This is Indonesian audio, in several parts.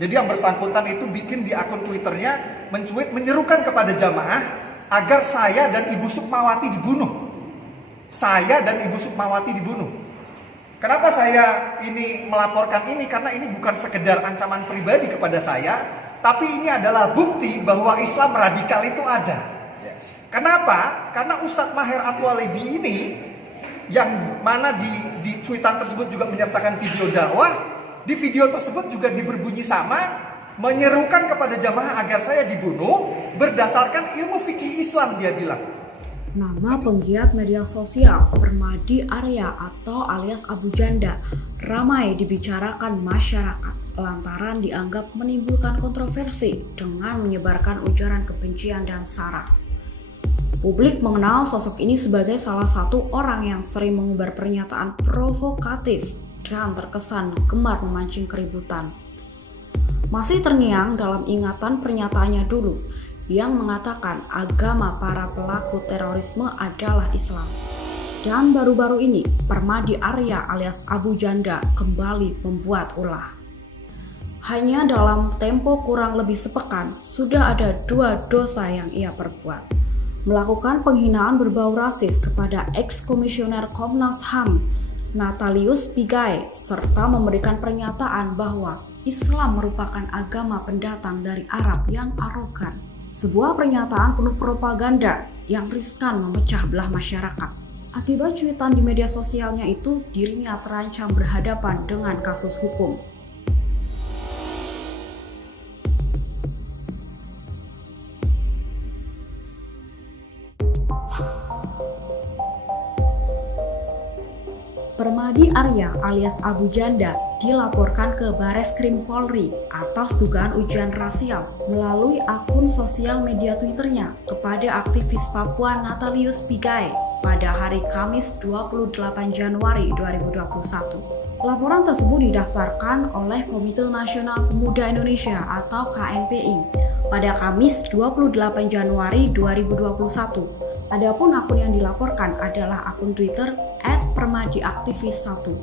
Jadi yang bersangkutan itu bikin di akun Twitternya mencuit menyerukan kepada jamaah agar saya dan Ibu Sukmawati dibunuh. Saya dan Ibu Sukmawati dibunuh. Kenapa saya ini melaporkan ini? Karena ini bukan sekedar ancaman pribadi kepada saya, tapi ini adalah bukti bahwa Islam radikal itu ada. Kenapa? Karena Ustadz Maher Atwalibi ini yang mana di cuitan tersebut juga menyertakan video dakwah. Di video tersebut juga berbunyi sama, menyerukan kepada jamaah agar saya dibunuh berdasarkan ilmu fikih Islam, dia bilang. Nama penggiat media sosial Permadi Arya atau alias Abu Janda ramai dibicarakan masyarakat lantaran dianggap menimbulkan kontroversi dengan menyebarkan ujaran kebencian dan sara. Publik mengenal sosok ini sebagai salah satu orang yang sering mengubar pernyataan provokatif dan terkesan gemar memancing keributan. Masih terngiang dalam ingatan pernyataannya dulu yang mengatakan agama para pelaku terorisme adalah Islam. Dan baru-baru ini Permadi Arya alias Abu Janda kembali membuat ulah. Hanya dalam tempo kurang lebih sepekan sudah ada 2 dosa yang ia perbuat. Melakukan penghinaan berbau rasis kepada ex-komisioner Komnas HAM Natalius Pigai, serta memberikan pernyataan bahwa Islam merupakan agama pendatang dari Arab yang arogan. Sebuah pernyataan penuh propaganda yang riskan memecah belah masyarakat. Akibat cuitan di media sosialnya itu, dirinya terancam berhadapan dengan kasus hukum. Permadi Arya alias Abu Janda dilaporkan ke Bareskrim Polri atas dugaan ujian rasial melalui akun sosial media Twitternya kepada aktivis Papua Natalius Pigai pada hari Kamis 28 Januari 2021. Laporan tersebut didaftarkan oleh Komite Nasional Pemuda Indonesia atau KNPI pada Kamis 28 Januari 2021. Adapun akun yang dilaporkan adalah akun Twitter @permadiaktivis1.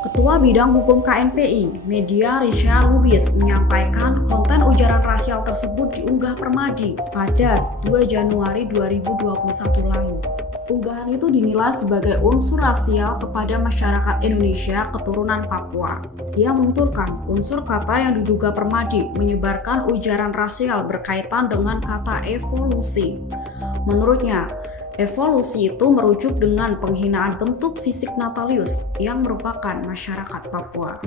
Ketua Bidang Hukum KNPI, Media Risha Lubis, menyampaikan konten ujaran rasial tersebut diunggah Permadi pada 2 Januari 2021 lalu. Unggahan itu dinilai sebagai unsur rasial kepada masyarakat Indonesia keturunan Papua. Ia menuturkan unsur kata yang diduga Permadi menyebarkan ujaran rasial berkaitan dengan kata evolusi. Menurutnya, evolusi itu merujuk dengan penghinaan bentuk fisik Natalius yang merupakan masyarakat Papua.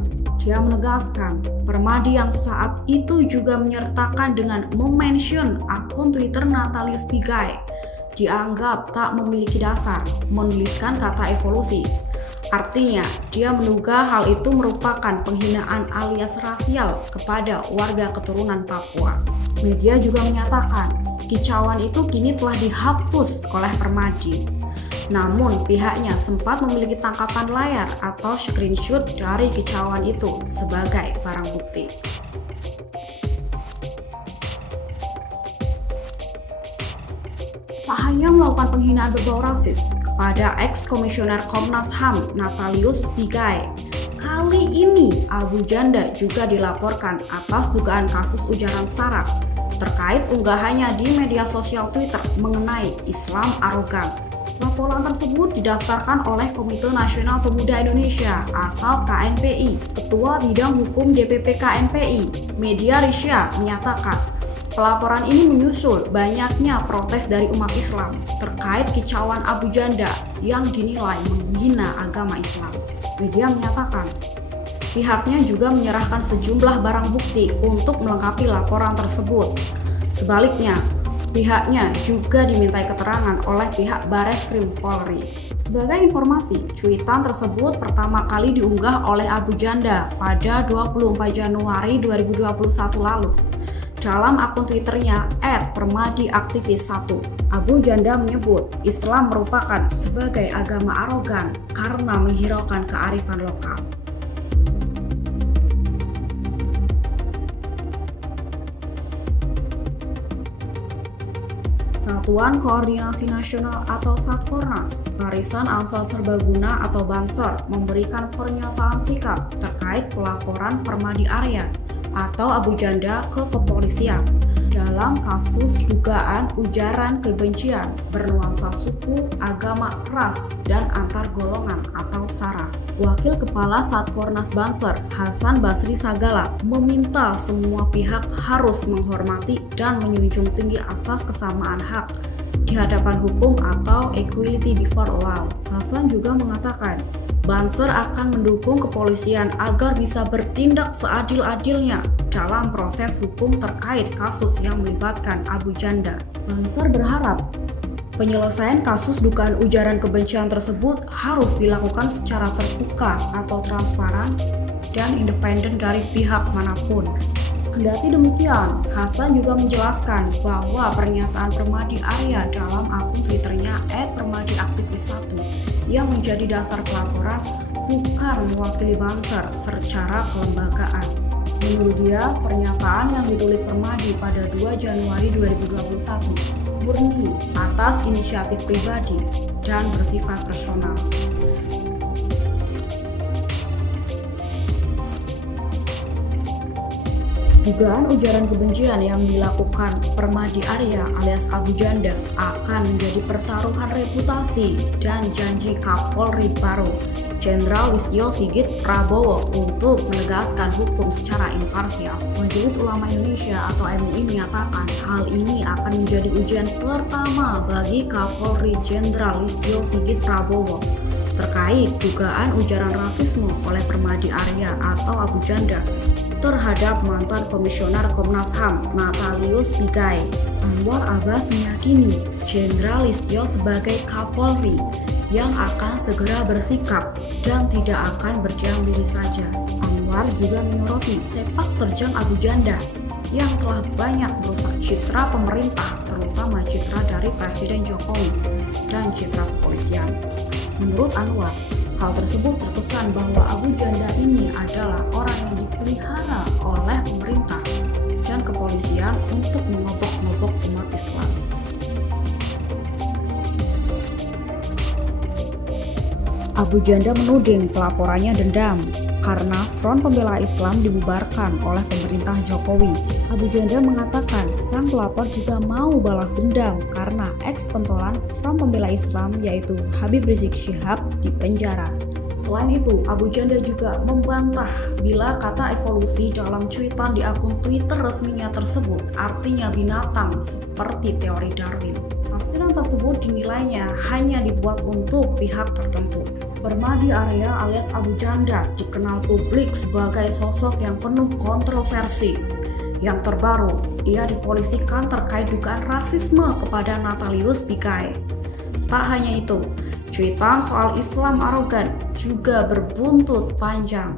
Dia menegaskan, Permadi yang saat itu juga menyertakan dengan memention akun Twitter Natalius Pigai dianggap tak memiliki dasar menuliskan kata evolusi. Artinya, dia menduga hal itu merupakan penghinaan alias rasial kepada warga keturunan Papua. Media juga menyatakan, kicauan itu kini telah dihapus oleh Permadi. Namun, pihaknya sempat memiliki tangkapan layar atau screenshot dari kicauan itu sebagai barang bukti. Tak hanya melakukan penghinaan berbau rasis kepada ex-komisioner Komnas HAM Natalius Pigai, kali ini Abu Janda juga dilaporkan atas dugaan kasus ujaran sara terkait unggahannya di media sosial Twitter mengenai Islam arogan. Laporan tersebut didaftarkan oleh Komite Nasional Pemuda Indonesia atau KNPI. Ketua Bidang Hukum DPP KNPI, Media Risha, menyatakan pelaporan ini menyusul banyaknya protes dari umat Islam terkait kicauan Abu Janda yang dinilai menghina agama Islam. Media menyatakan pihaknya juga menyerahkan sejumlah barang bukti untuk melengkapi laporan tersebut. Sebaliknya, pihaknya juga dimintai keterangan oleh pihak Bareskrim Polri. Sebagai informasi, cuitan tersebut pertama kali diunggah oleh Abu Janda pada 24 Januari 2021 lalu. Dalam akun Twitternya @permadiaktivis1, Abu Janda menyebut Islam merupakan sebagai agama arogan karena menghiraukan kearifan lokal. Satuan Koordinasi Nasional atau Satkornas, Barisan Ansor Serbaguna atau Bansor memberikan pernyataan sikap terkait pelaporan Permadi Arya atau Abu Janda ke kepolisian dalam kasus dugaan ujaran kebencian bernuansa suku, agama, ras, dan antar golongan atau SARA. Wakil Kepala Satkornas Banser, Hasan Basri Sagala, meminta semua pihak harus menghormati dan menjunjung tinggi asas kesamaan hak di hadapan hukum atau equality before law. Hasan juga mengatakan, Banser akan mendukung kepolisian agar bisa bertindak seadil-adilnya dalam proses hukum terkait kasus yang melibatkan Abu Janda. Banser berharap penyelesaian kasus dugaan ujaran kebencian tersebut harus dilakukan secara terbuka atau transparan dan independen dari pihak manapun. Kendati demikian, Hasan juga menjelaskan bahwa pernyataan Permadi Arya dalam akun Twitternya @permadiaktivis1 yang menjadi dasar pelaporan bukan mewakili Banser secara kelembagaan. Menurut dia, pernyataan yang ditulis Permadi pada 2 Januari 2021 murni atas inisiatif pribadi dan bersifat personal. Dugaan ujaran kebencian yang dilakukan Permadi Arya alias Abu Janda akan menjadi pertaruhan reputasi dan janji Kapolri baru Jenderal Listio Sigit Prabowo untuk menegaskan hukum secara imparsial. Majelis Ulama Indonesia atau MUI menyatakan hal ini akan menjadi ujian pertama bagi Kapolri Jenderal Listio Sigit Prabowo terkait dugaan ujaran rasisme oleh Permadi Arya atau Abu Janda terhadap mantan Komisioner Komnas HAM Natalius Pigai. Anwar Abbas meyakini Jenderal Listio sebagai Kapolri yang akan segera bersikap dan tidak akan berdiam diri saja. Anwar juga menyoroti sepak terjang Abu Janda yang telah banyak merusak citra pemerintah, terutama citra dari Presiden Jokowi dan citra kepolisian. Menurut Anwar, hal tersebut terkesan bahwa Abu Janda ini adalah orang yang dipelihara oleh pemerintah dan kepolisian untuk mengobok-ngobok umat Islam. Abu Janda menuding pelaporannya dendam karena Front Pembela Islam dibubarkan oleh pemerintah Jokowi. Abu Janda mengatakan sang pelapor juga mau balas dendam karena eks-pentolan Front Pembela Islam yaitu Habib Rizik Syihab dipenjara. Selain itu, Abu Janda juga membantah bila kata evolusi dalam cuitan di akun Twitter resminya tersebut artinya binatang seperti teori Darwin. Tafsiran tersebut dinilainya hanya dibuat untuk pihak tertentu. Permadi Arya alias Abu Janda dikenal publik sebagai sosok yang penuh kontroversi. Yang terbaru, ia dipolisikan terkait dugaan rasisme kepada Natalius Pigai. Tak hanya itu, cuitan soal Islam arogan juga berbuntut panjang.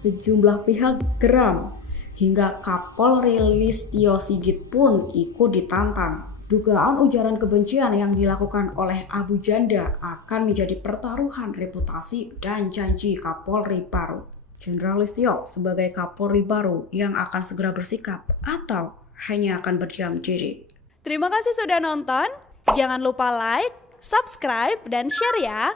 Sejumlah pihak geram, hingga Kapolri Listio Sigit pun ikut ditantang. Dugaan ujaran kebencian yang dilakukan oleh Abu Janda akan menjadi pertaruhan reputasi dan janji Kapolri baru. Jenderal Listio sebagai Kapolri baru yang akan segera bersikap atau hanya akan berdiam diri. Terima kasih sudah nonton. Jangan lupa like, subscribe, dan share ya.